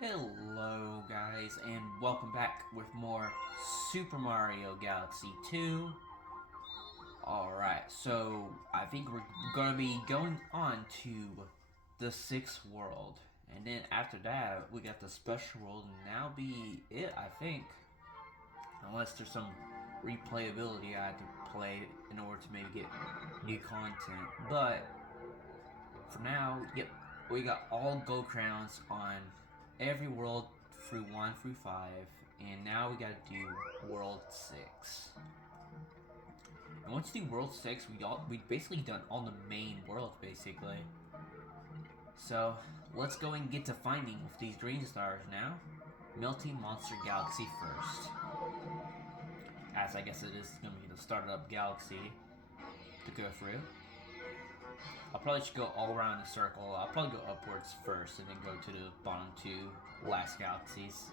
Hello guys and welcome back with more Super Mario Galaxy 2. Alright, so I think we're gonna be going on to the sixth world. And then after that we got the special world and that'll be it, I think. Unless there's some replayability I have to play in order to maybe get new content. But for now, yep, we got all gold crowns on every world through 1 through 5, and now we gotta do World 6. And once you do World 6, we basically done all the main worlds, basically. So, let's go and get to finding with these green stars now. Melting Monster Galaxy first. As I guess it is gonna be the started up galaxy to go through. I'll probably just go all around the circle. I'll probably go upwards first and then go to the bottom two last galaxies.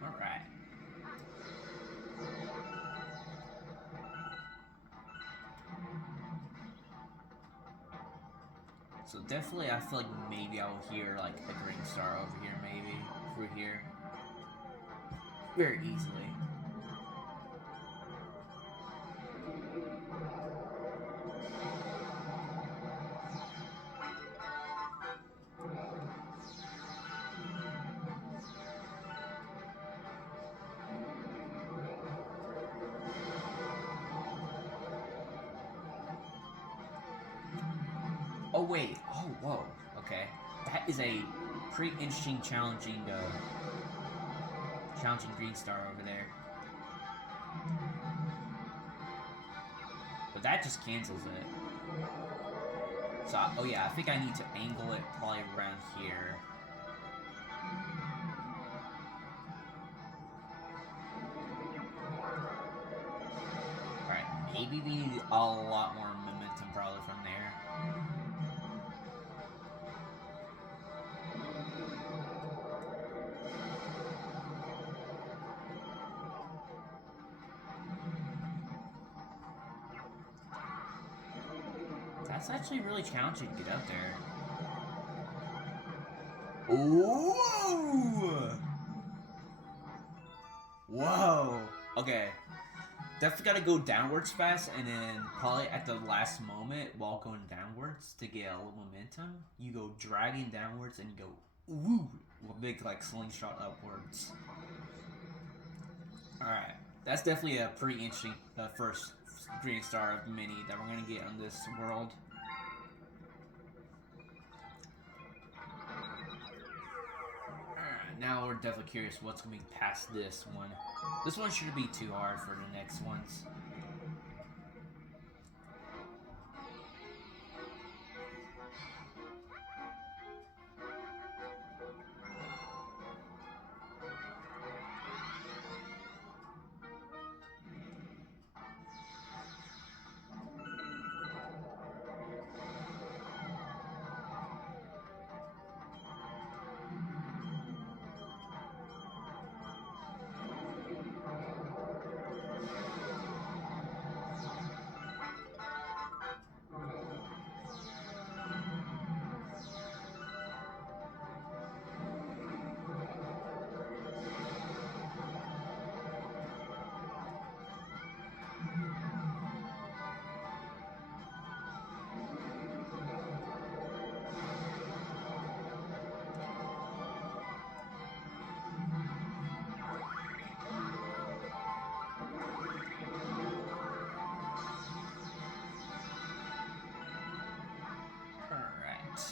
Alright. So definitely I feel like maybe I will hear like a green star over here maybe. Through here. Very easily. Oh wait. Oh whoa. Okay. That is a pretty interesting challenging green star over there. But that just cancels it. So oh yeah, I think I need to angle it probably around here. Alright, maybe we need a lot more momentum probably from there. That's actually really challenging to get up there. Ooh! Whoa! Okay. Definitely gotta go downwards fast, and then probably at the last moment, while going downwards to get a little momentum, you go dragging downwards and you go, ooh! Big, like, slingshot upwards. Alright. That's definitely a pretty interesting first green star of many that we're gonna get on this world. Now we're definitely curious what's going to be past this one. This one shouldn't be too hard for the next ones. Alright.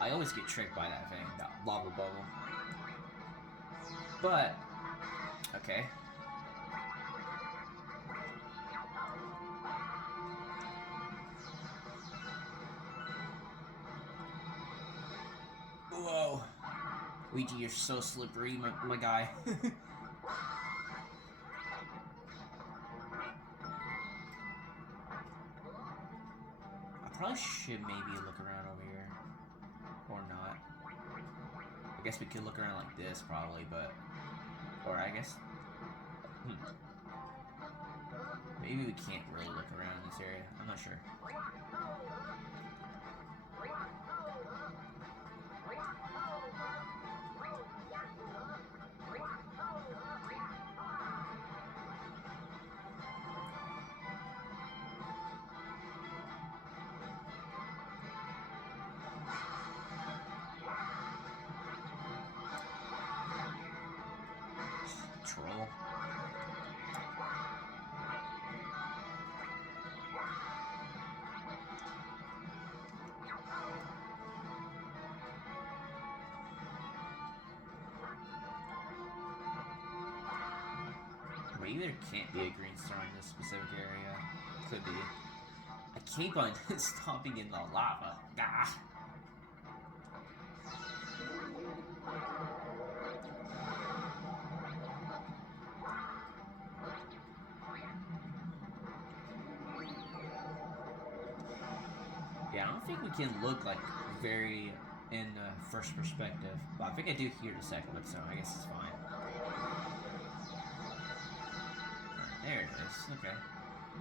I always get tricked by that thing, that lava bubble. But, okay. Whoa. Luigi, you're so slippery, my guy. I probably should maybe look around over here. Or not. I guess we could look around like this, probably, but... Or I guess... Maybe we can't really look around in this area. I'm not sure. Troll. Maybe there can't be a green star in this specific area. Could be. I keep on stomping in the lava. Ah! Yeah, I don't think we can look like very in the first perspective. But I think I do hear the second one, so I guess it's fine. There it is. Okay.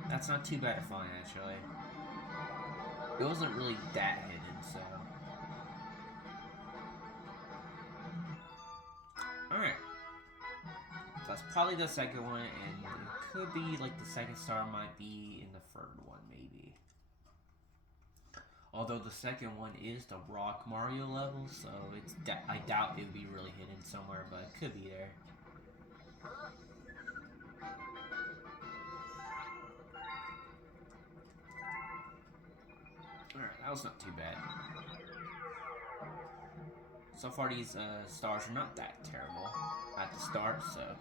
That's not too bad to find, actually. It wasn't really that hidden, so... Alright. So that's probably the second one, and it could be, like, the second star might be in the third one, maybe. Although the second one is the Rock Mario level, so it's I doubt it would be really hidden somewhere, but it could be there. Alright, that was not too bad. So far these stars are not that terrible at the start, so...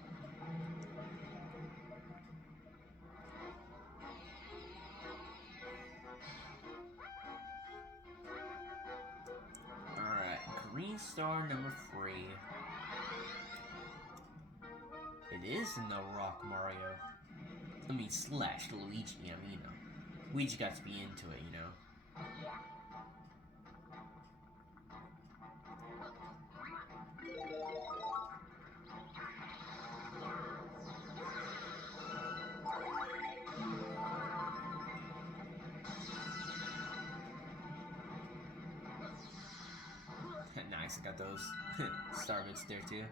Alright, green star number 3. It is in the Rock Mario. I mean, slash Luigi, I mean, Luigi got to be into it, you know. Nice, I got those star bits there too.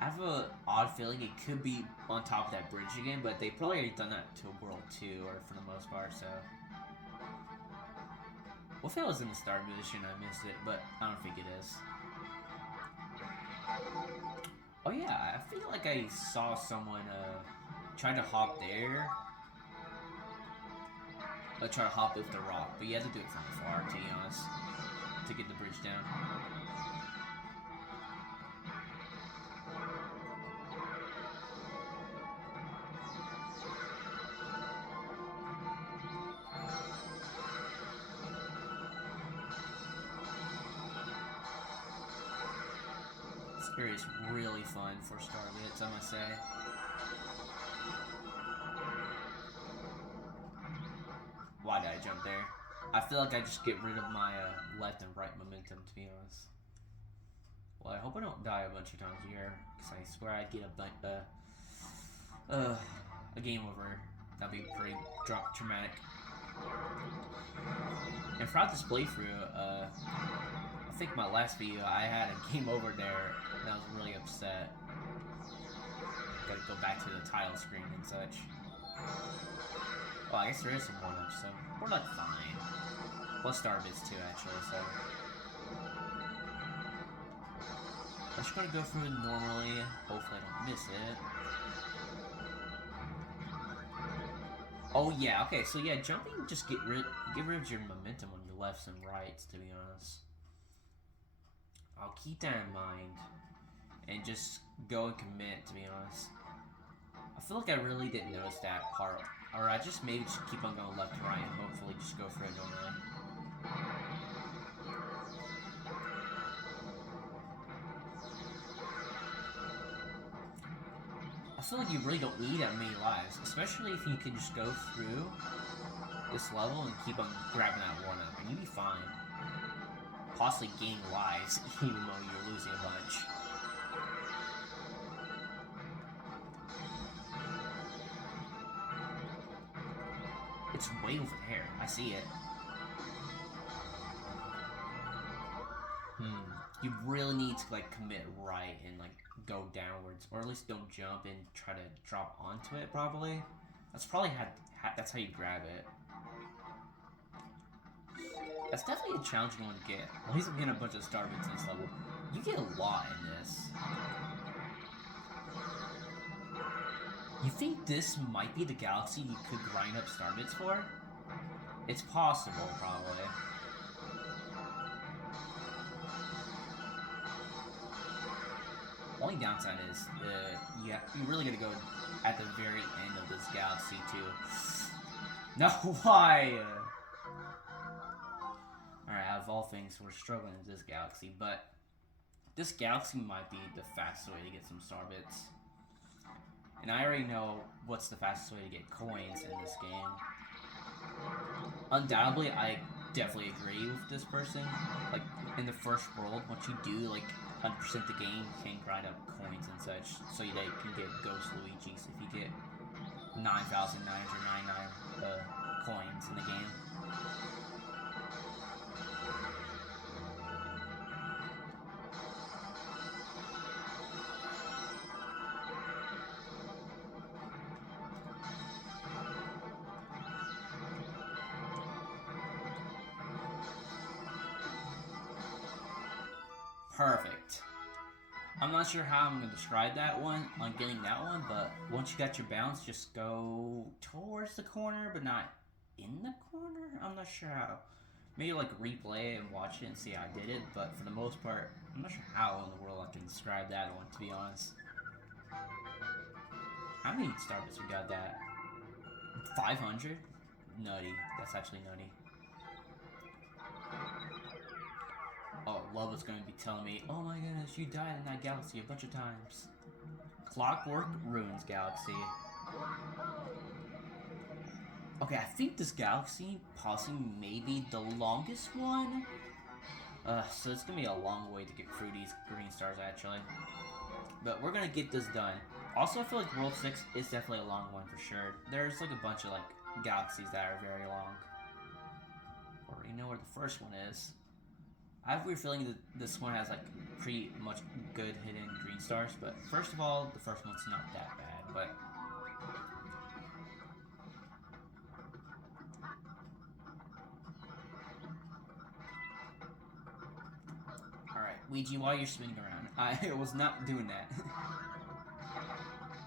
I have an odd feeling it could be on top of that bridge again, but they probably already done that to World 2, or for the most part, so... What if it was in the start position? I missed it, but I don't think it is. Oh yeah, I feel like I saw someone try to hop there. Try to hop with the rock, but you have to do it from afar, to be honest, to get the bridge down. This area is really fun for star bits, I must say. Why did I jump there? I feel like I just get rid of my left and right momentum, to be honest. Well, I hope I don't die a bunch of times here, because I swear I'd get a game over. That'd be pretty traumatic. And throughout this playthrough, I think my last video, I had a game over there, and I was really upset. Gotta go back to the title screen and such. Well, I guess there is some one-ups, so we're like fine. Plus star bits too, actually, so... I'm just gonna go through it normally. Hopefully I don't miss it. Oh yeah, okay, so yeah, jumping just get rid of your momentum on your lefts and rights, to be honest. I'll keep that in mind. And just go and commit, to be honest. I feel like I really didn't notice that part. Or I just maybe just keep on going left to right and hopefully just go for it normally. I I feel like you really don't need that many lives, especially if you can just go through this level and keep on grabbing that one up, and you'd be fine. Possibly gain lives, even though you're losing a bunch. It's way over there. I see it. You really need to like commit right and like go downwards, or at least don't jump and try to drop onto it. Probably. That's probably that's how you grab it. That's definitely a challenging one to get. At least I'm getting a bunch of star bits in this level. You get a lot in this. You think this might be the galaxy you could grind up star bits for? It's possible, probably. Only downside is you really gotta go at the very end of this galaxy too. No, why? Alright, out of all things, we're struggling with this galaxy, but this galaxy might be the fastest way to get some star bits. And I already know what's the fastest way to get coins in this game. Undoubtedly, I definitely agree with this person. Like, in the first world, once you do, like, 100% the game, you can grind up coins and such, so that you can get Ghost Luigi's if you get 9,999 coins in the game. Perfect. I'm not sure how I'm going to describe that one on getting that one, but once you got your bounce, just go towards the corner, but not in the corner? I'm not sure how. Maybe like replay it and watch it and see how I did it, but for the most part, I'm not sure how in the world I can describe that one, to be honest. How many star bits we got that? 500? Nutty. That's actually nutty. Oh, Love is going to be telling me, oh my goodness, you died in that galaxy a bunch of times. Clockwork Ruins Galaxy. Okay, I think this galaxy possibly may be the longest one. So it's going to be a long way to get through these green stars, actually. But we're going to get this done. Also, I feel like World 6 is definitely a long one for sure. There's like a bunch of like galaxies that are very long. Already know where the first one is. I have a weird feeling that this one has like pretty much good hidden green stars, but first of all, the first one's not that bad, but alright, Luigi, while you're spinning around, I was not doing that.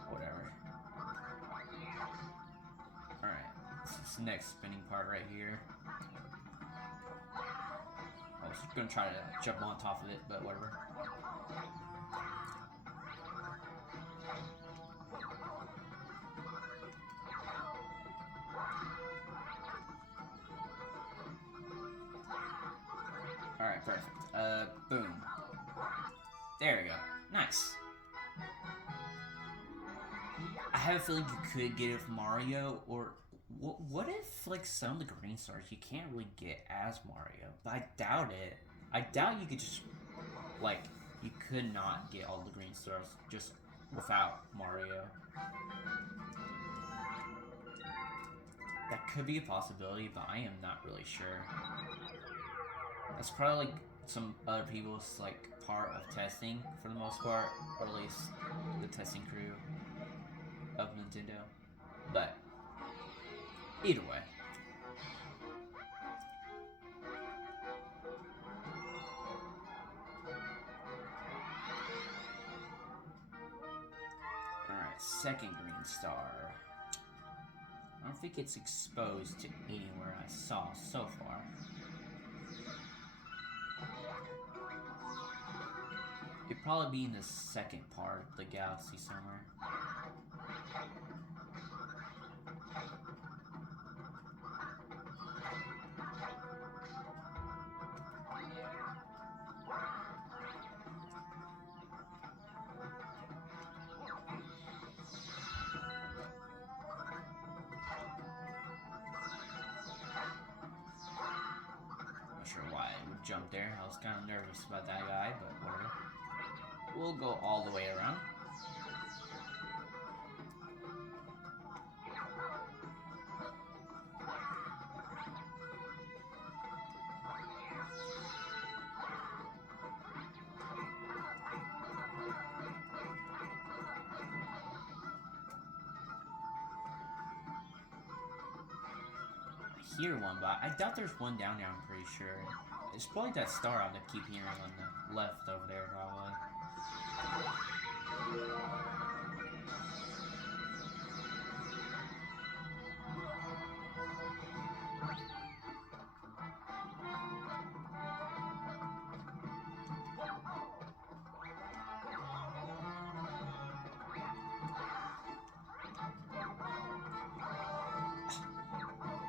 Whatever. Alright, this is the next spinning part right here. I was gonna try to jump on top of it, but whatever. Alright, perfect. Boom. There we go. Nice. I have a feeling you could get it with Mario, or what if, like, some of the green stars you can't really get as Mario? But I doubt it. I doubt you could just, like, you could not get all the green stars just without Mario. That could be a possibility, but I am not really sure. That's probably, like, some other people's, like, part of testing, for the most part. Or at least the testing crew of Nintendo. But either way. Alright, second green star. I don't think it's exposed to anywhere I saw so far. It'd probably be in the second part of the galaxy somewhere. there. I was kind of nervous about that guy, but whatever. We'll go all the way around. I hear one, but I doubt there's one down there, I'm pretty sure. It's probably that star I'm gonna keep hearing on the left over there, probably.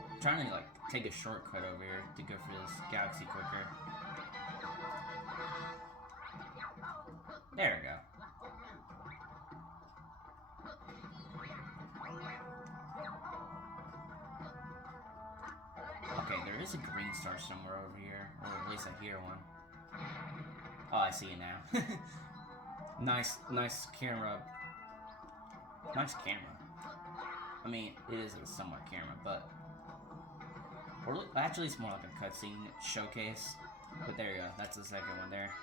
I'm trying to like take a shortcut over here to go for this galaxy quicker. There we go. Okay, there is a green star somewhere over here, or at least I hear one. Oh, I see it now. Nice camera. Nice camera. I mean, it is a somewhat camera, but or actually, it's more like a cutscene showcase. But there you go. That's the second one there.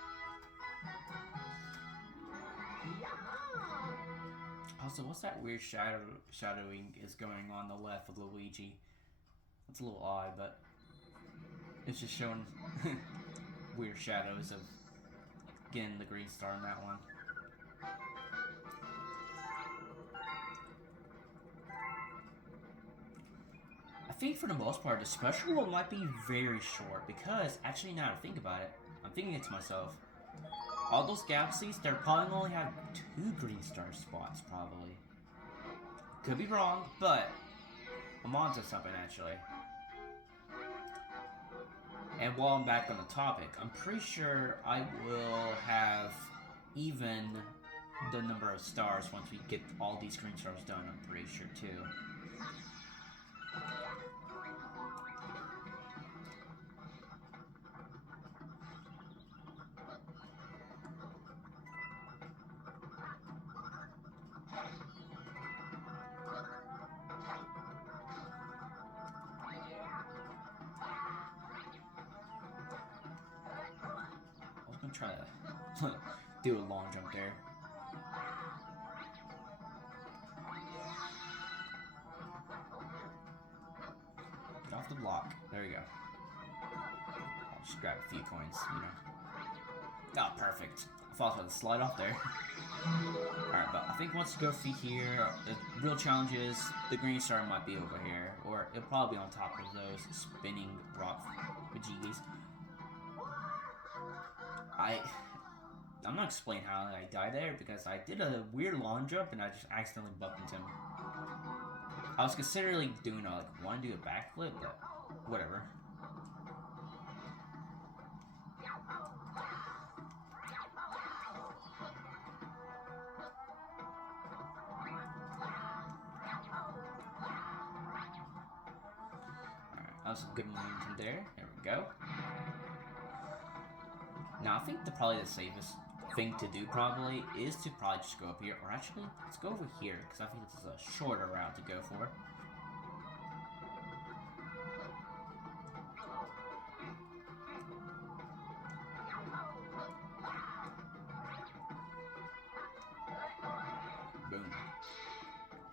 Also, what's that weird shadowing is going on the left of Luigi? It's a little odd, but it's just showing weird shadows of getting the green star in that one. I think for the most part, the special world might be very short because, actually, now that I think about it, I'm thinking it to myself. All those galaxies, they're probably only have 2 green star spots, probably. Could be wrong, but I'm onto something, actually. And while I'm back on the topic, I'm pretty sure I will have even the number of stars once we get all these green stars done, I'm pretty sure, too. Try to do a long jump there. Get off the block. There you go. I'll just grab a few coins, you know. Oh, perfect. I thought I was going to slide off there. Alright, but I think once you go through here, the real challenge is the green star might be over here, or it'll probably be on top of those spinning rock majiggies. I'm not explaining how I died there because I did a weird long jump and I just accidentally bumped into him. I was considering doing want to do a backflip, but whatever. Alright, that was a good momentum there. There we go. Now, I think probably the safest thing to do probably is to probably just go up here, or actually, let's go over here, because I think this is a shorter route to go for. Boom.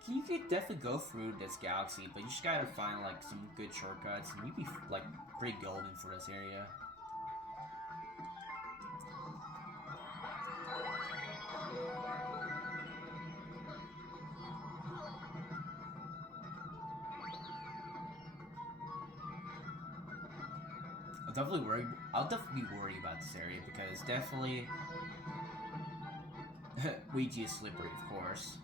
You could definitely go through this galaxy, but you just gotta find, like, some good shortcuts, and you'd be, like, pretty golden for this area. I'll definitely be worried about this area because definitely Ouija is slippery, of course.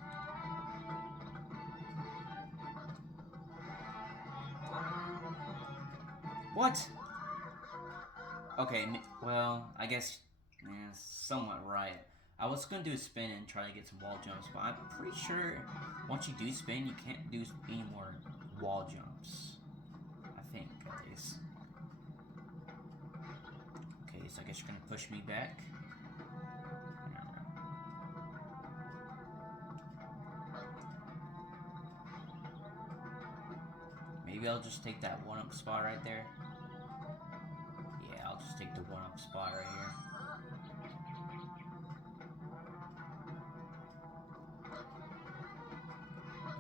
What? Okay, well, I guess somewhat right. I was gonna do a spin and try to get some wall jumps, but I'm pretty sure once you do spin, you can't do any more wall jumps. I think, at least. Okay, so I guess you're gonna push me back. Maybe I'll just take that 1-up spot right there. Yeah, I'll just take the 1-up spot right here.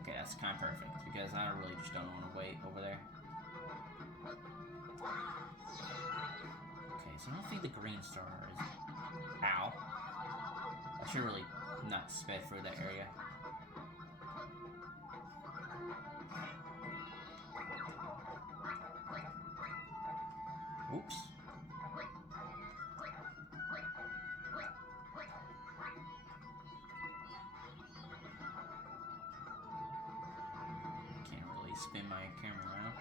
Okay, that's kind of perfect because I really just don't want to wait over there. Okay, so I don't think the green star is... Ow. I should really not sped through that area. Oops. Can't really spin my camera around.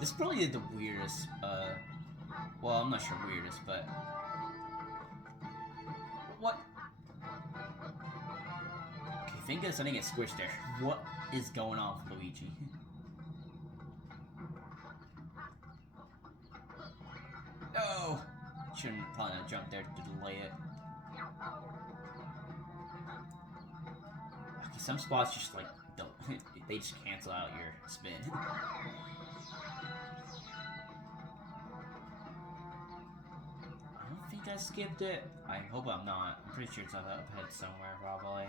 This probably is the weirdest, well, I'm not sure weirdest, but... What? Okay, thank goodness I didn't get squished there. What is going on with Luigi? No! Shouldn't probably not jump there to delay it. Okay, some spots just like don't. They just cancel out your spin. I don't think I skipped it. I hope I'm not. I'm pretty sure it's up ahead somewhere, probably.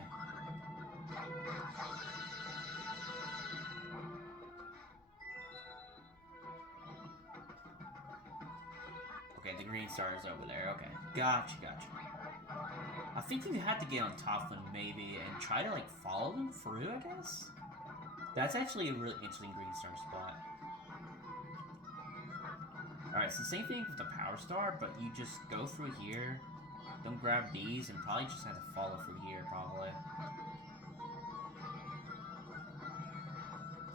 Okay, the green star is over there. Okay, gotcha. I think you have to get on top of them, maybe, and try to, like, follow them through, I guess? That's actually a really interesting green star spot. Alright, so same thing with the power star, but you just go through here, don't grab these, and probably just have to follow through here, probably.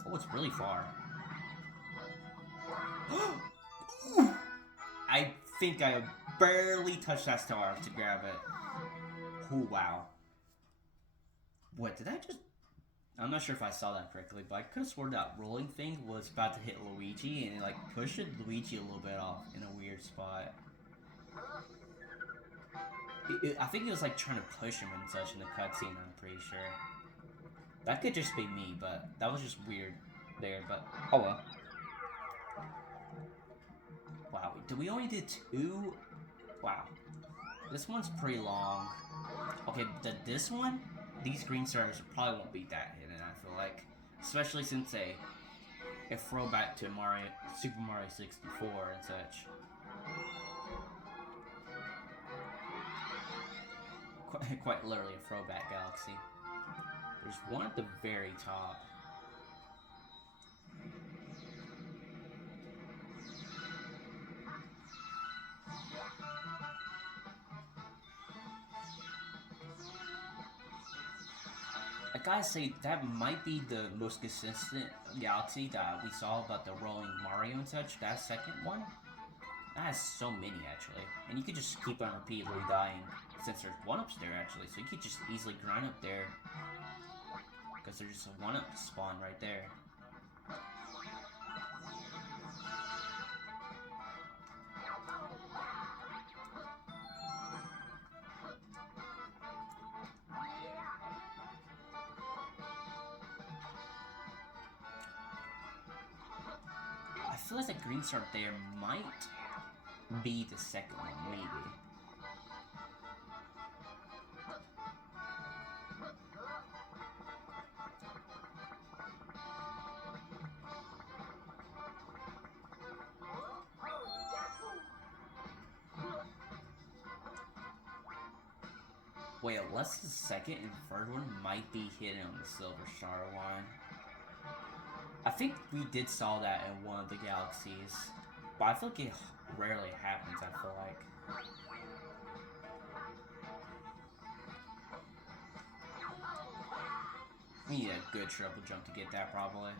Oh, it's really far. I think I barely touched that star to grab it. Oh, wow. What, did I just... I'm not sure if I saw that correctly, but I could have sworn that rolling thing was about to hit Luigi, and it, like, pushed Luigi a little bit off in a weird spot. I think it was, like, trying to push him and such in the cutscene, I'm pretty sure. That could just be me, but that was just weird there, but... Oh, well. Wow, did we only do 2? Wow. This one's pretty long. Okay, this one, these green stars probably won't be that hidden, I feel like. Especially since a throwback to Super Mario 64 and such. Quite literally a throwback galaxy. There's one at the very top. I gotta say, that might be the most consistent galaxy that we saw about the rolling Mario and such. That second one, that has so many actually, and you could just keep on repeatedly dying since there's 1-ups there actually, so you could just easily grind up there because there's just a 1-up spawn right there. I feel like the green star there might be the second one, maybe. Wait, unless the second and third one might be hidden on the Silver Star one. I think we did saw that in one of the galaxies, but I feel like it rarely happens, I feel like. We need a good triple jump to get that, probably.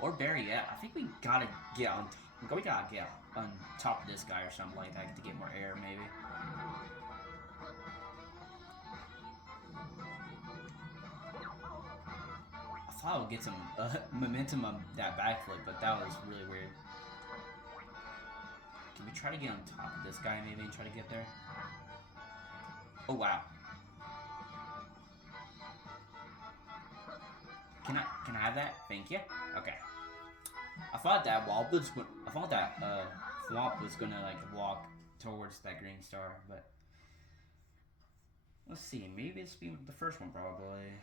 Or better yet, I think we gotta get on We gotta get on top of this guy or something like that to get more air, maybe. I thought I would get some momentum on that backflip, but that was really weird. Can we try to get on top of this guy maybe and try to get there? Oh wow. Can I have that? Thank you. Okay. I thought that Thwomp was gonna like walk towards that green star, but let's see. Maybe it's be the first one probably.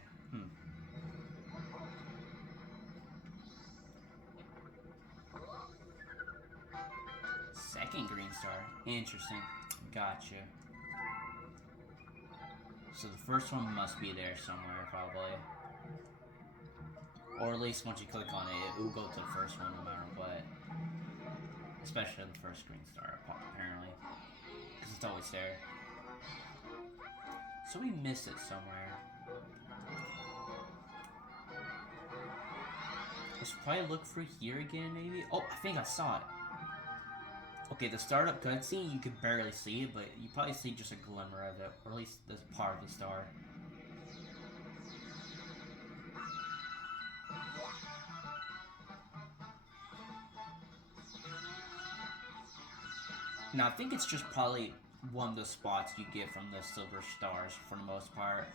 Second green star. Interesting. Gotcha. So the first one must be there somewhere, probably. Or at least once you click on it, it will go to the first one no matter what. Especially the first green star, apparently. Because it's always there. So we miss it somewhere. Let's probably look for here again, maybe? Oh, I think I saw it. Okay, the startup cutscene, you could barely see it, but you probably see just a glimmer of it. Or at least this part of the star. Now, I think it's just probably one of the spots you get from the silver stars for the most part.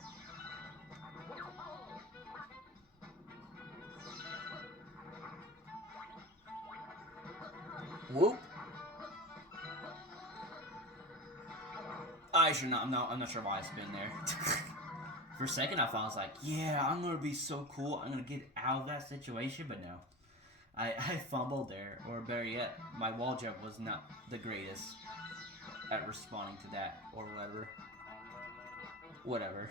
Whoop! I should not. I'm not sure why I spin there. For a second, I thought I was like, "Yeah, I'm gonna be so cool. I'm gonna get out of that situation," but no. I fumbled there, or better yet, my wall jump was not the greatest at responding to that, or whatever. Whatever.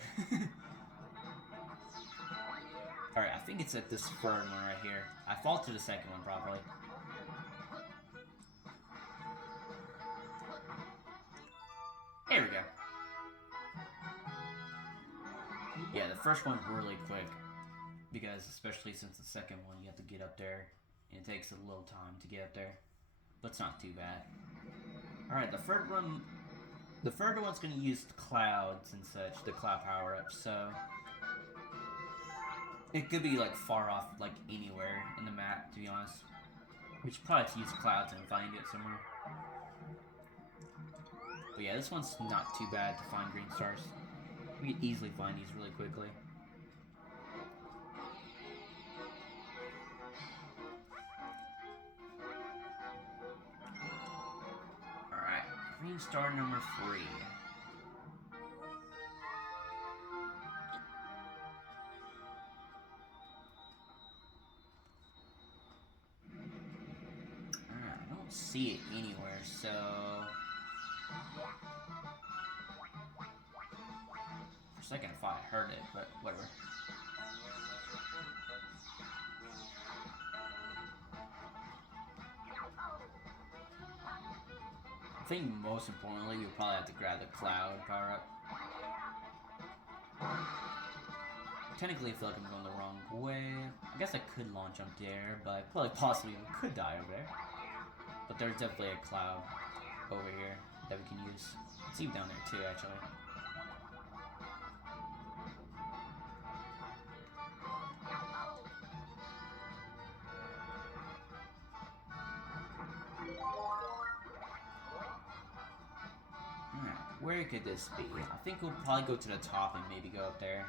Alright, I think it's at this third one right here. I fall to the second one, probably. Here we go. Yeah, the first one's really quick. Because, especially since the second one, you have to get up there. And it takes a little time to get up there. But it's not too bad. Alright, the third one's going to use clouds and such, the cloud power-up, so... It could be, like, far off, like, anywhere in the map, to be honest. We should probably have to use clouds and find it somewhere. But yeah, this one's not too bad to find green stars. We can easily find these really quickly. Alright, green star number 3. I don't see it anywhere, so... For a second I thought I heard it, but whatever. I think most importantly, we'll probably have to grab the cloud power up. Technically, I feel like I'm going the wrong way. I guess I could launch up there, but probably possibly we could die over there. But there's definitely a cloud over here that we can use. It's even down there too, actually. Where could this be? I think we'll probably go to the top and maybe go up there.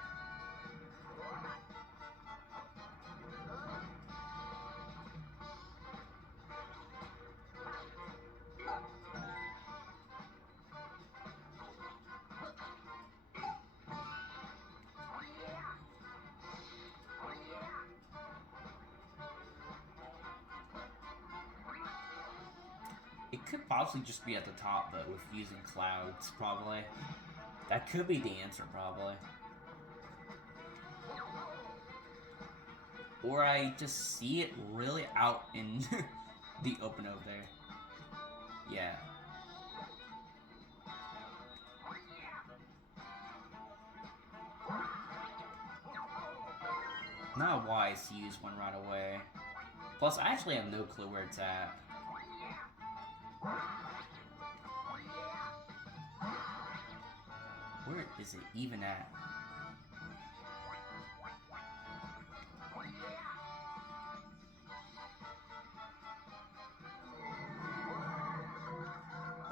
It could possibly just be at the top, but with using clouds, probably. That could be the answer, probably. Or I just see it really out in the open over there. Yeah. Not wise to use one right away. Plus, I actually have no clue where it's at. Where is it even at?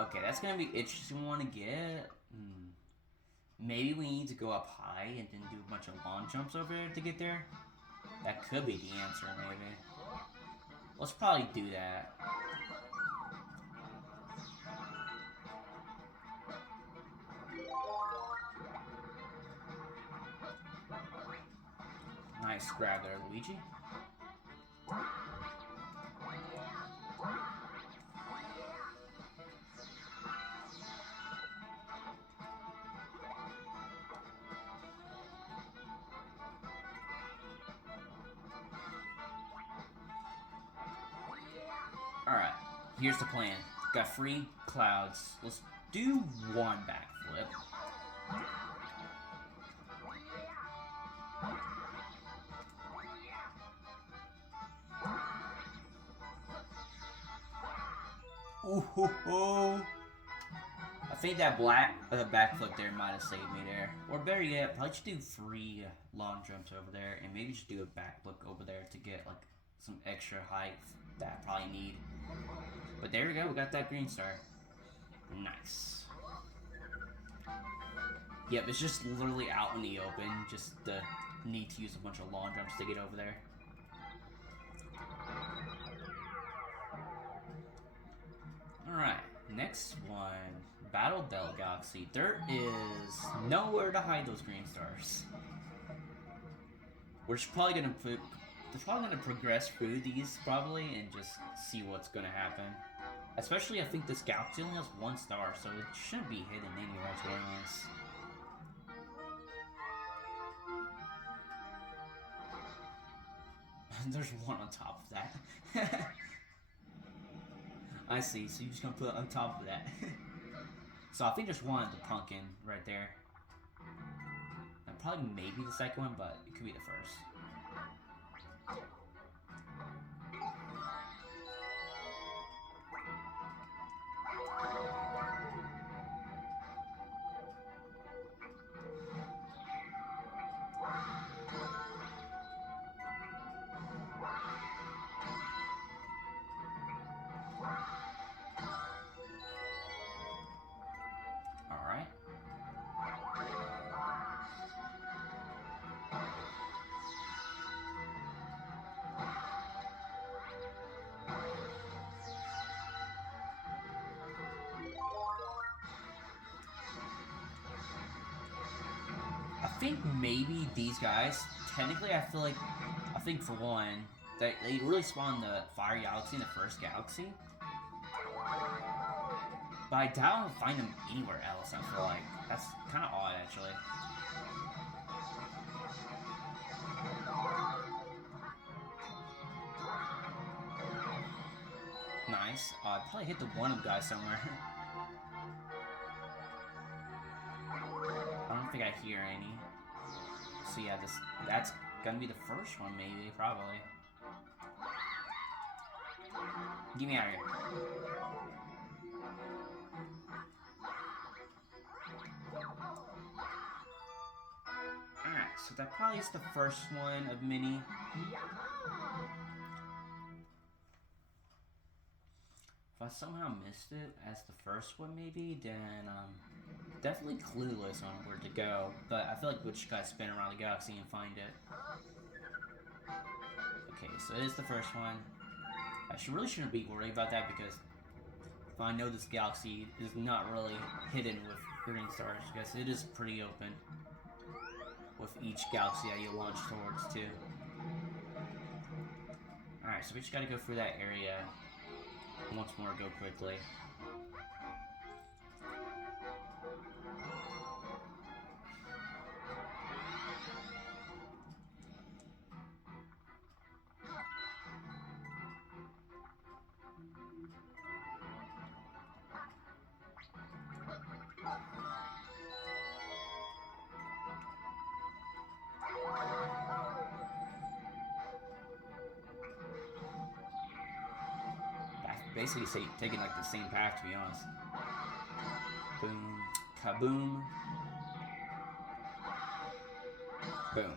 Okay, that's gonna be interesting one to get. Maybe we need to go up high and then do a bunch of long jumps over there to get there. That could be the answer, maybe. Let's probably do that. Nice grab there, Luigi. Alright, here's the plan. Got free clouds. Let's do one backflip. Ooh ho ho! I think that backflip there might have saved me there. Or better yet, probably just do 3 long jumps over there and maybe just do a backflip over there to get like some extra height that I probably need. But there we go, we got that green star. Nice. Yep, it's just literally out in the open, just the need to use a bunch of long jumps to get over there. Alright, next one. Battle Bell Galaxy. There is nowhere to hide those green stars. We're probably gonna progress through these probably and just see what's gonna happen. Especially, I think this galaxy only has 1 star, so it shouldn't be hidden anywhere, to be honest. There's one on top of that. I see, so you're just gonna put it on top of that. So I think there's one at the pumpkin right there. And probably maybe the second one, but it could be the first. I think maybe these guys, technically I think for one, they really spawned the Fire Galaxy in the first galaxy. But I doubt I'll find them anywhere else, I feel like. That's kind of odd, actually. Nice. I probably hit the one guy somewhere. I don't think I hear any. So yeah, that's gonna be the first one, maybe, probably. Get me out of here. Alright, so that probably is the first one of many. If I somehow missed it as the first one, maybe, then definitely clueless on where to go. But I feel like we just gotta spin around the galaxy and find it. Okay, so it is the first one. I really shouldn't be worried about that because I know this galaxy is not really hidden with green stars because it is pretty open with each galaxy that you launch towards too. Alright, so we just gotta go through that area once more, go quickly. basically taking like the same path, to be honest. Boom, kaboom, boom.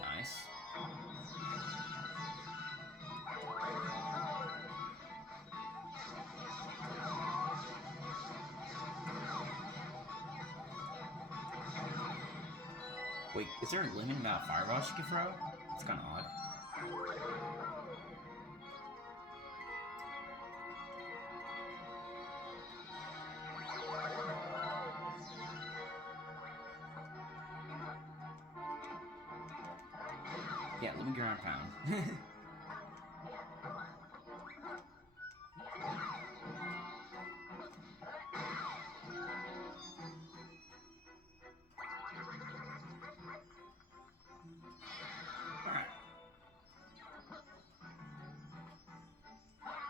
Nice. Wait, is there a limited amount of fireballs you can throw? It's kind of odd. Yeah, let me ground pound.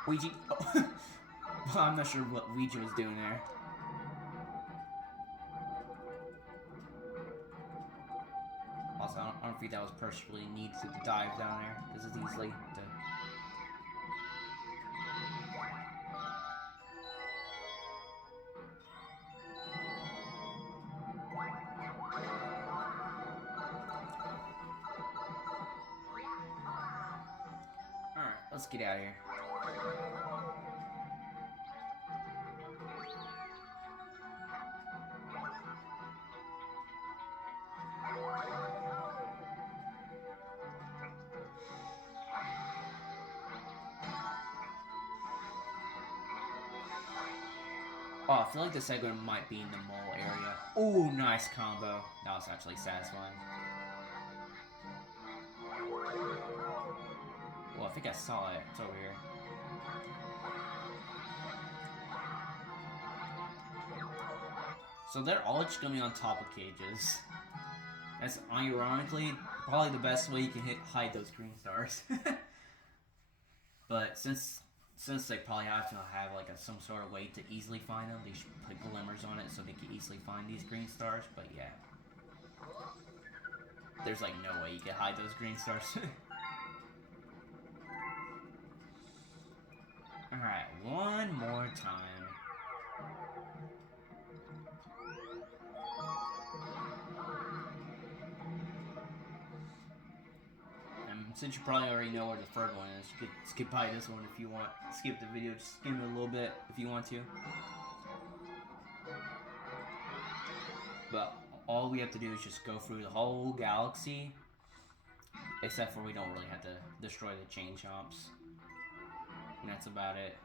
Ouija. Oh. Well, I'm not sure what Ouija was doing there. Also, I don't think that was personally needed to dive down there, because it's easily to... Alright, let's get out of here. Oh, I feel like the segment might be in the mole area. Ooh, nice combo. That was actually satisfying. Well, I think I saw it. It's over here. So they're all just gonna be on top of cages. That's ironically probably the best way you can hide those green stars. But since they probably have to have like some sort of way to easily find them, they should put glimmers on it so they can easily find these green stars. But yeah, there's like no way you can hide those green stars. Alright, one more time. And since you probably already know where the third one is, you could skip by this one if you want. Skip the video, just skim it a little bit if you want to. But all we have to do is just go through the whole galaxy. Except for we don't really have to destroy the chain chomps. And that's about it.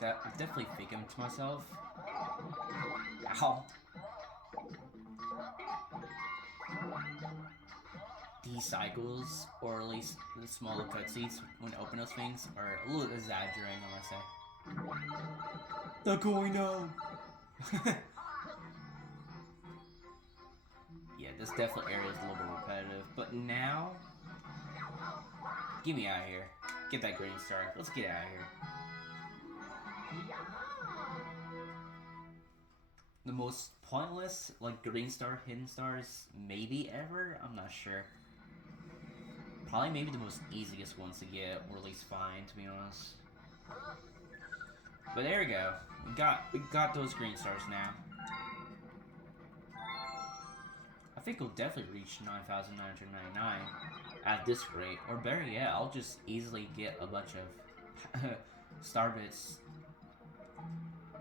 definitely thinking to myself, ow, these cycles, or at least the smaller cutscenes when you open those things, are a little exaggerating, I must say. Not going down! Yeah, this definitely area is a little bit repetitive, but now, get me out of here. Get that green star. Let's get out of here. The most pointless, like, green star, hidden stars, maybe ever? I'm not sure. Probably maybe the most easiest ones to get, or at least find, to be honest. But there we go. We got those green stars now. I think we'll definitely reach 9,999 at this rate. Or better yet, I'll just easily get a bunch of star bits.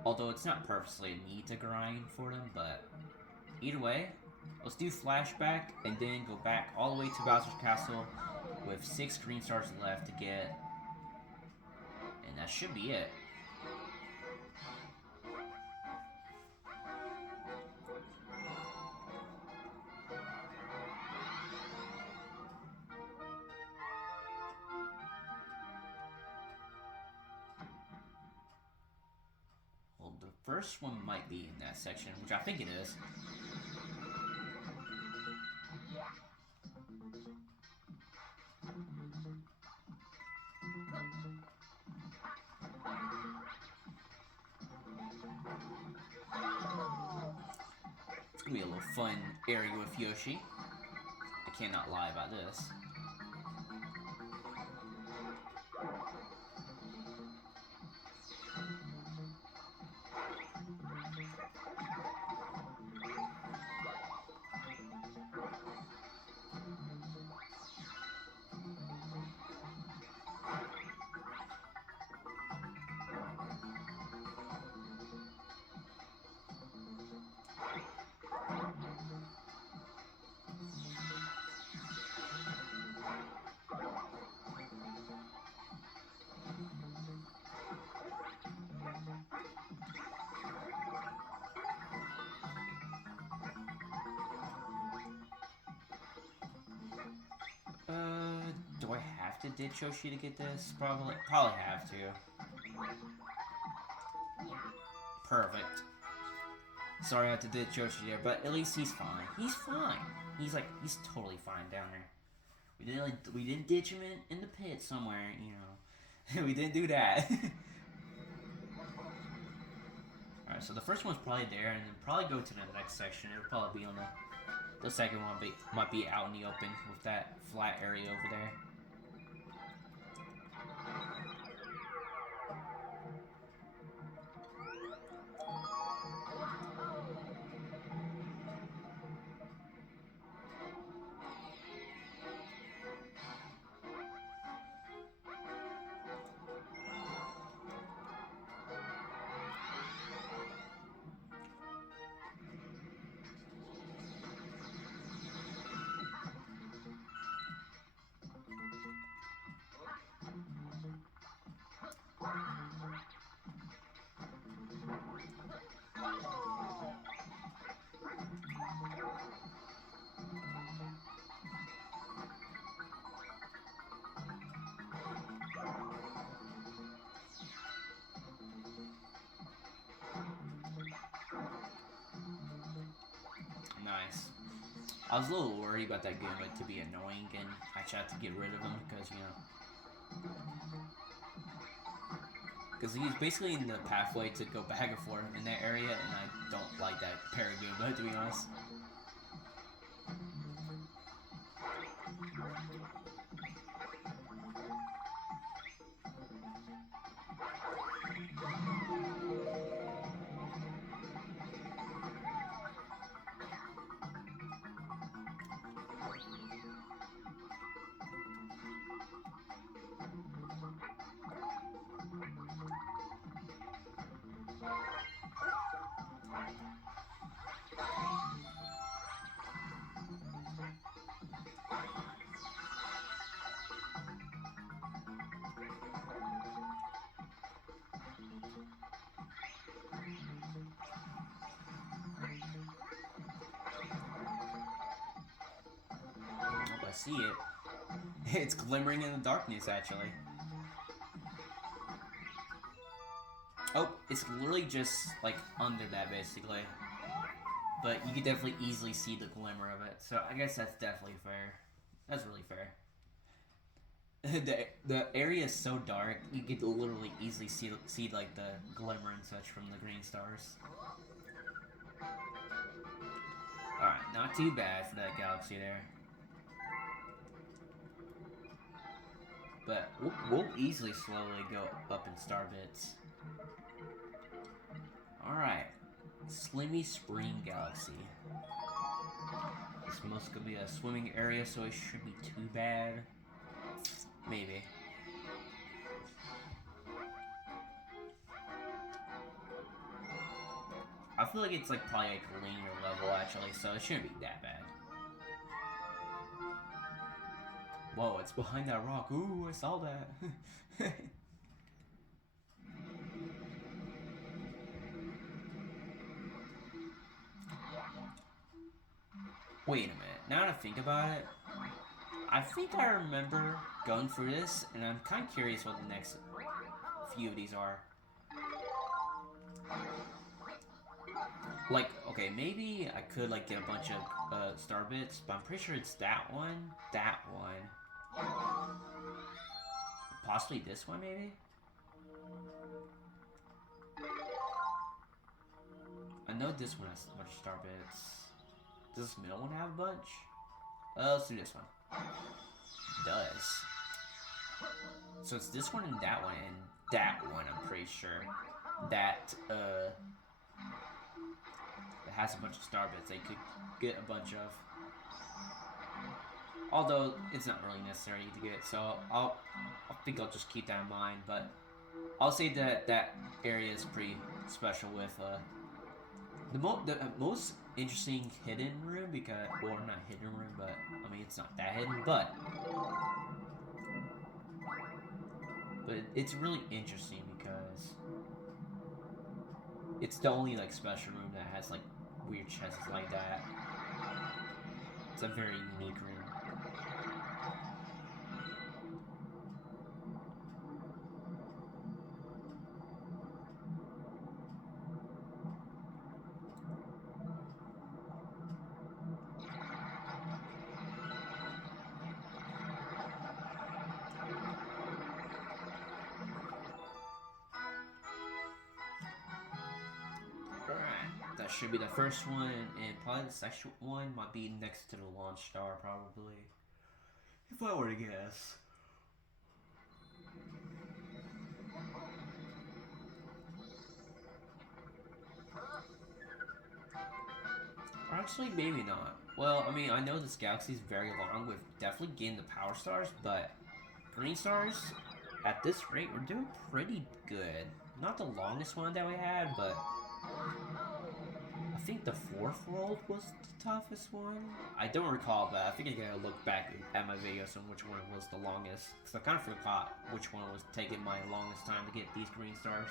Although it's not purposely a need to grind for them, but either way, let's do flashback and then go back all the way to Bowser's Castle with 6 green stars left to get. And that should be it. Well, the first one might be in that section, which I think it is. It's gonna be a little fun area with Yoshi. I cannot lie about this. Do I have to ditch Yoshi to get this? Probably have to. Perfect. Sorry I had to ditch Yoshi there, but at least he's fine. He's fine. He's totally fine down there. We didn't ditch him in the pit somewhere, you know. We didn't do that. Alright, so the first one's probably there, and then probably go to the next section. It'll probably be on the second one might be out in the open with that flat area over there. Nice. I was a little worried about that Goomba to be annoying, and I tried to get rid of him because, you know... Because he's basically in the pathway to go back and forth in that area, and I don't like that Paragoomba, to be honest. see it. It's glimmering in the darkness, actually. Oh, it's literally just, like, under that, basically. But you can definitely easily see the glimmer of it. So I guess that's definitely fair. That's really fair. The area is so dark, you could literally easily see like the glimmer and such from the green stars. Alright, not too bad for that galaxy there. But we'll easily slowly go up in star bits. Alright, Slimy Spring Galaxy. This most could be a swimming area, so it shouldn't be too bad. Maybe. I feel like it's like probably like a linear level actually, so it shouldn't be that bad. Whoa, it's behind that rock. Ooh, I saw that. Wait a minute, now that I think about it, I think I remember going through this, and I'm kind of curious what the next few of these are. Like, okay, maybe I could like get a bunch of star bits, but I'm pretty sure it's that one, possibly this one, maybe. I know this one has a bunch of star bits. Does this middle one have a bunch? Let's do this one. It does. So it's this one and that one, I'm pretty sure. That has a bunch of star bits they could get a bunch of. Although it's not really necessary to get, so I think I'll just keep that in mind. But I'll say that that area is pretty special with the most interesting hidden room, because, well, not hidden room, but I mean it's not that hidden, but it's really interesting because it's the only like special room that has like weird chests like that. It's a very unique room. That should be the first one, and probably the second one might be next to the launch star, probably. If I were to guess. Or actually, maybe not. Well, I mean, I know this galaxy is very long. We've definitely gained the power stars, but green stars, at this rate, we're doing pretty good. Not the longest one that we had, but I think the fourth world was the toughest one. I don't recall, but I think I gotta look back at my videos on which one was the longest, because I kind of forgot which one was taking my longest time to get these green stars.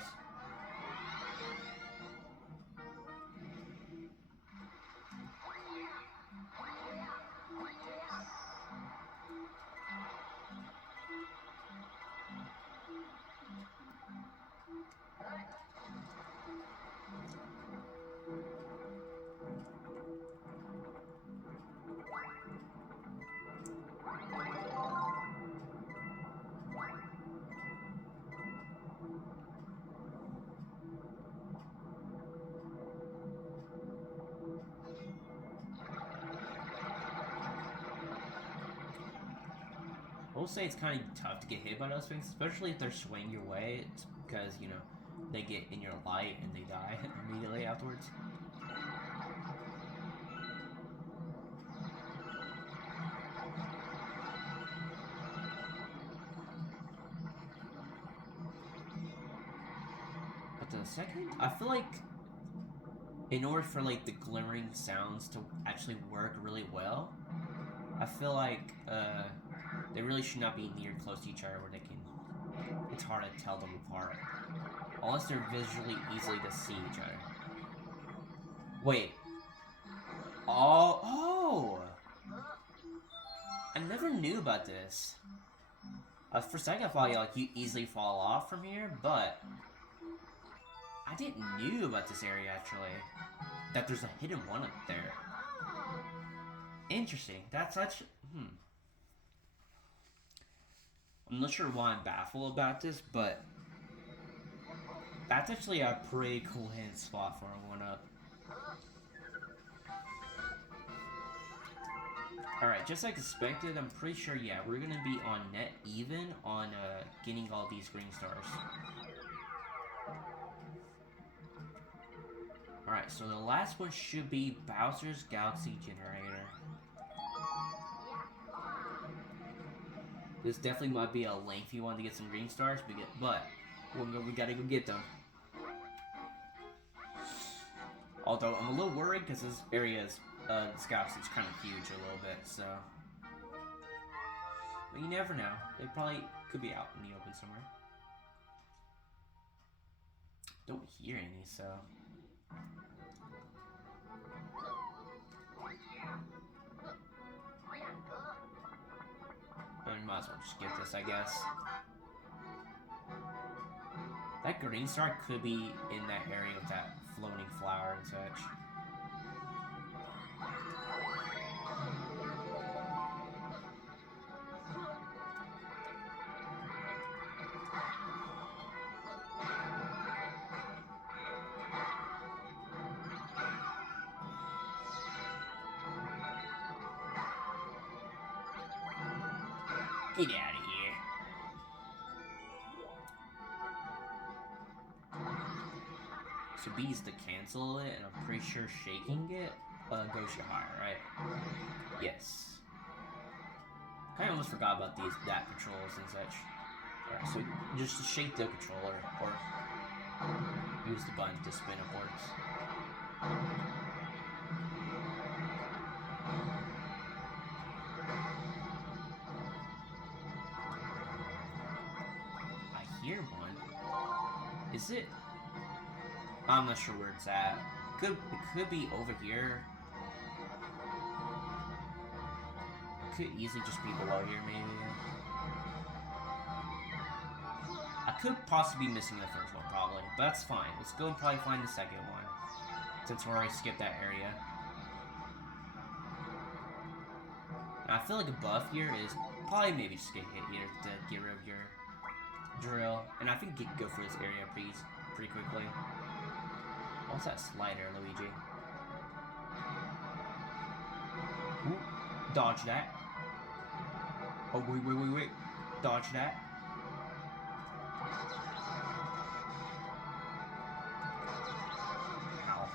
I will say it's kind of tough to get hit by those things, especially if they're swinging your way, because, you know, they get in your light and they die immediately afterwards. But the second, I feel like in order for like the glimmering sounds to actually work really well, I feel like they really should not be near close to each other where they can. It's hard to tell them apart, unless they're visually easily to see each other. Wait. Oh. I never knew about this. For a second, I thought like you easily fall off from here, but I didn't knew about this area actually. That there's a hidden one up there. Interesting. That's such. I'm not sure why I'm baffled about this, but that's actually a pretty cool hidden spot for a one up. Alright, just like expected, I'm pretty sure, yeah, we're gonna be on net even on getting all these green stars. Alright, so the last one should be Bowser's Galaxy Generator. This definitely might be a lengthy one to get some green stars, but we gotta go get them. Although I'm a little worried because this area is, this galaxy is kind of huge a little bit, so. But you never know. They probably could be out in the open somewhere. Don't hear any, so. We might as well just get this, I guess. That green star could be in that area with that floating flower and such. Get out of here. So B is to cancel it, and I'm pretty sure shaking it goes you higher, right? Yes. I almost forgot about that controls and such. Alright, so just shake the controller, or use the button to spin upwards. I hear one. Is it? I'm not sure where it's at. It could be over here. Could easily just be below here, maybe. I could possibly be missing the first one, probably, but that's fine. Let's go and probably find the second one, since we already skipped that area. And I feel like a buff here is probably maybe just get hit here to get rid of your drill, and I think you can go for this area pretty quickly. What's that slider, Luigi? Ooh, dodge that. Oh, wait. Dodge that. Ow.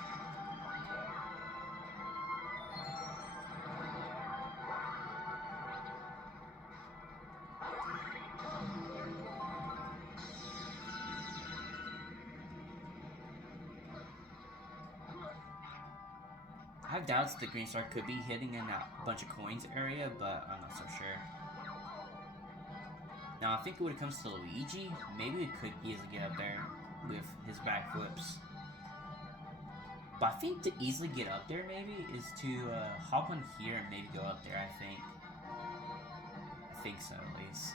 I have doubts the green star could be hitting in that bunch of coins area, but I'm not so sure. Now, I think when it comes to Luigi, maybe we could easily get up there with his backflips. But I think to easily get up there, maybe, is to hop on here and maybe go up there, I think. I think so, at least.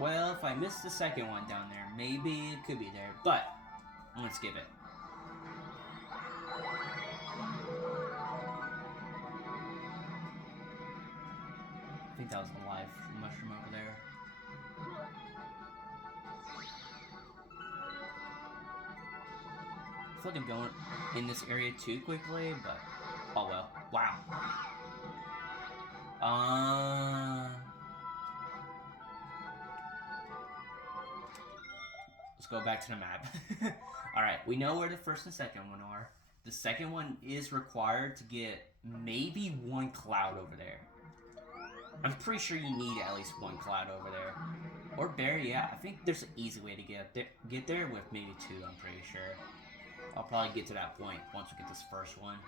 Well, if I missed the second one down there, maybe it could be there, but let's give it. I think that was a live mushroom over there. I feel like I'm going in this area too quickly, but oh well. Wow. Let's go back to the map. Alright, we know where the first and second one are. The second one is required to get maybe one cloud over there. I'm pretty sure you need at least one cloud over there. Or bear, yeah. I think there's an easy way to get there with maybe two, I'm pretty sure. I'll probably get to that point once we get this first one.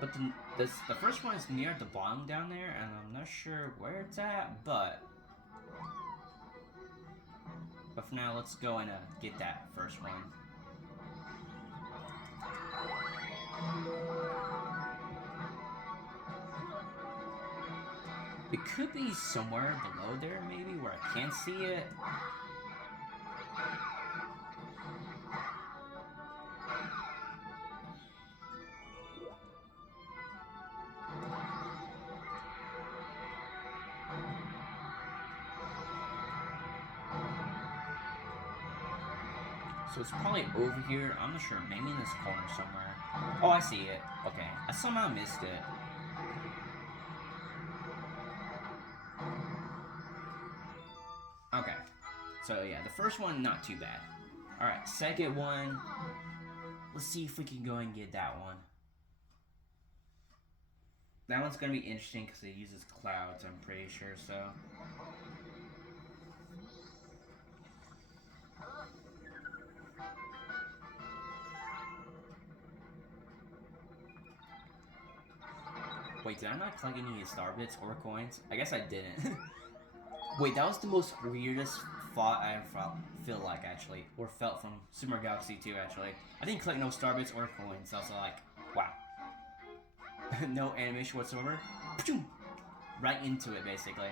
But the first one is near the bottom down there, and I'm not sure where it's at, but for now, let's go and get that first one. It could be somewhere below there, maybe, where I can't see it. So it's probably over here. I'm not sure. Maybe in this corner somewhere. Oh, I see it. Okay. I somehow missed it. Okay. So yeah, the first one, not too bad. Alright, second one. Let's see if we can go and get that one. That one's gonna be interesting because it uses clouds, I'm pretty sure, so. Wait, did I not collect any star bits or coins? I guess I didn't. Wait, that was the most weirdest thought I ever feel like, actually. Or felt from Super Mario Galaxy 2, actually. I didn't collect no star bits or coins. I was like, wow. No animation whatsoever. Right into it, basically.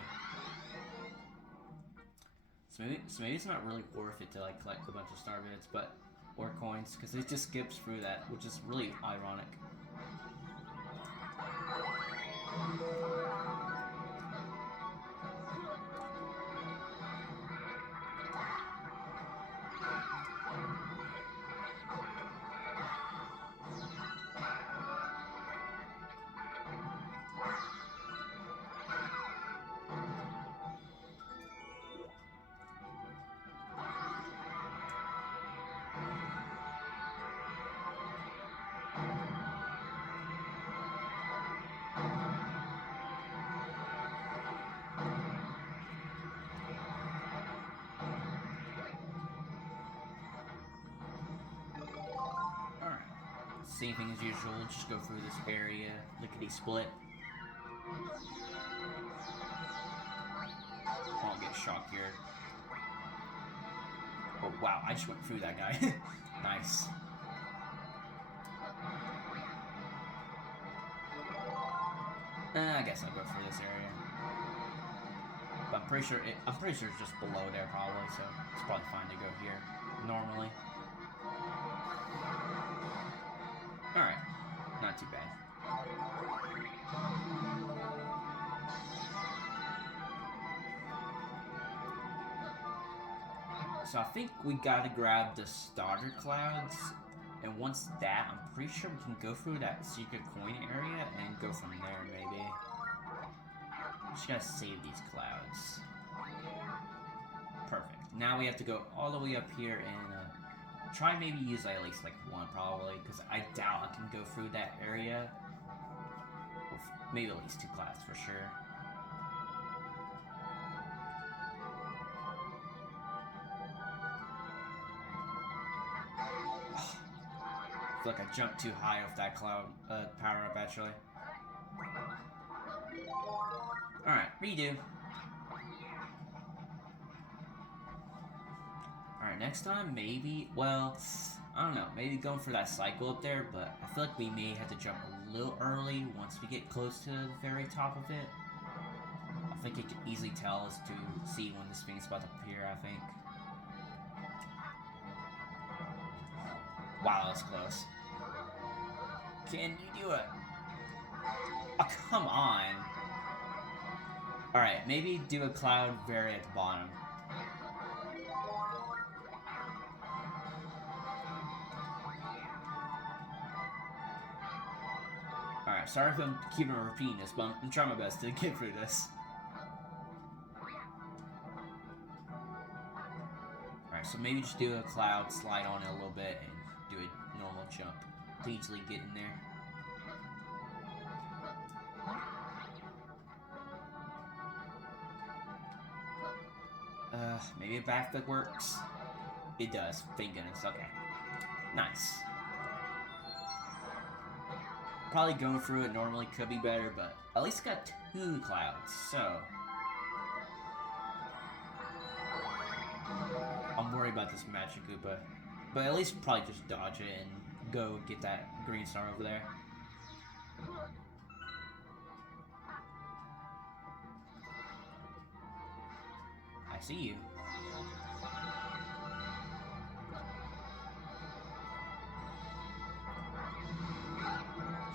So maybe it's not really worth it to like collect a bunch of star bits, but or coins, because it just skips through that, which is really ironic. Same thing as usual, just go through this area, lickety split. Won't get shocked here. Oh wow, I just went through that guy. Nice. I guess I'll go through this area. But I'm pretty sure it's just below there probably, so it's probably fine to go here normally. Alright, not too bad. So I think we gotta grab the starter clouds, and once that, I'm pretty sure we can go through that secret coin area and go from there, maybe. Just gotta save these clouds. Perfect. Now we have to go all the way up here and try maybe use at least like one probably, because I doubt I can go through that area. With maybe at least two clouds for sure. I feel like I jumped too high off that cloud power up actually. Alright, redo. Alright, next time, maybe, well, I don't know, maybe going for that cycle up there, but I feel like we may have to jump a little early once we get close to the very top of it. I think it can easily tell us to see when this thing's about to appear, I think. Wow, that's close. Can you do it? Oh, come on. Alright, maybe do a cloud very at the bottom. Alright, sorry if I'm keeping repeating this, but I'm trying my best to get through this. Alright, so maybe just do a cloud, slide on it a little bit, and do a normal jump to easily get in there. Maybe a backflip works? It does, thank goodness, okay. Nice. probably going through it normally could be better, but at least got 2 clouds, so... I'm worried about this Magic Koopa. But at least probably just dodge it and go get that green star over there. I see you.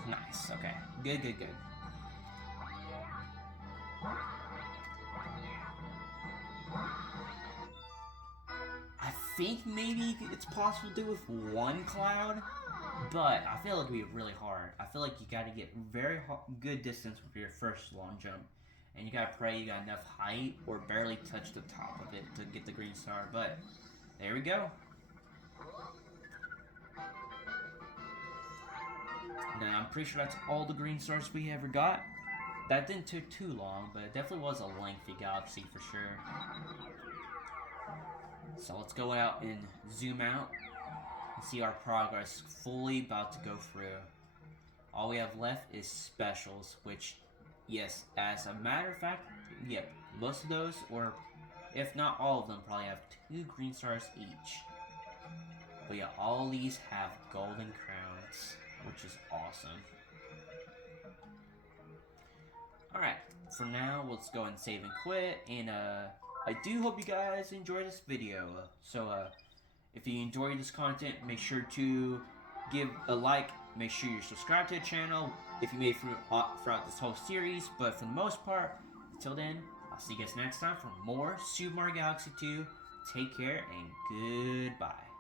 Nice, okay. Good, good, good. I think maybe it's possible to do with 1 cloud, but I feel like it'd be really hard. I feel like you gotta get very good distance with your first long jump, and you gotta pray you got enough height or barely touch the top of it to get the green star, but there we go. Now, I'm pretty sure that's all the green stars we ever got. That didn't take too long, but it definitely was a lengthy galaxy for sure. So let's go out and zoom out and see our progress fully about to go through. All we have left is specials, which, yes, as a matter of fact, yep, most of those, or if not all of them, probably have 2 green stars each. But yeah, all these have golden crowns, which is awesome. Alright, for now, let's go and save and quit, and I do hope you guys enjoyed this video. So, if you enjoyed this content, make sure to give a like, make sure you're subscribed to the channel if you made it throughout this whole series, but for the most part, until then, I'll see you guys next time for more Super Mario Galaxy 2. Take care, and goodbye.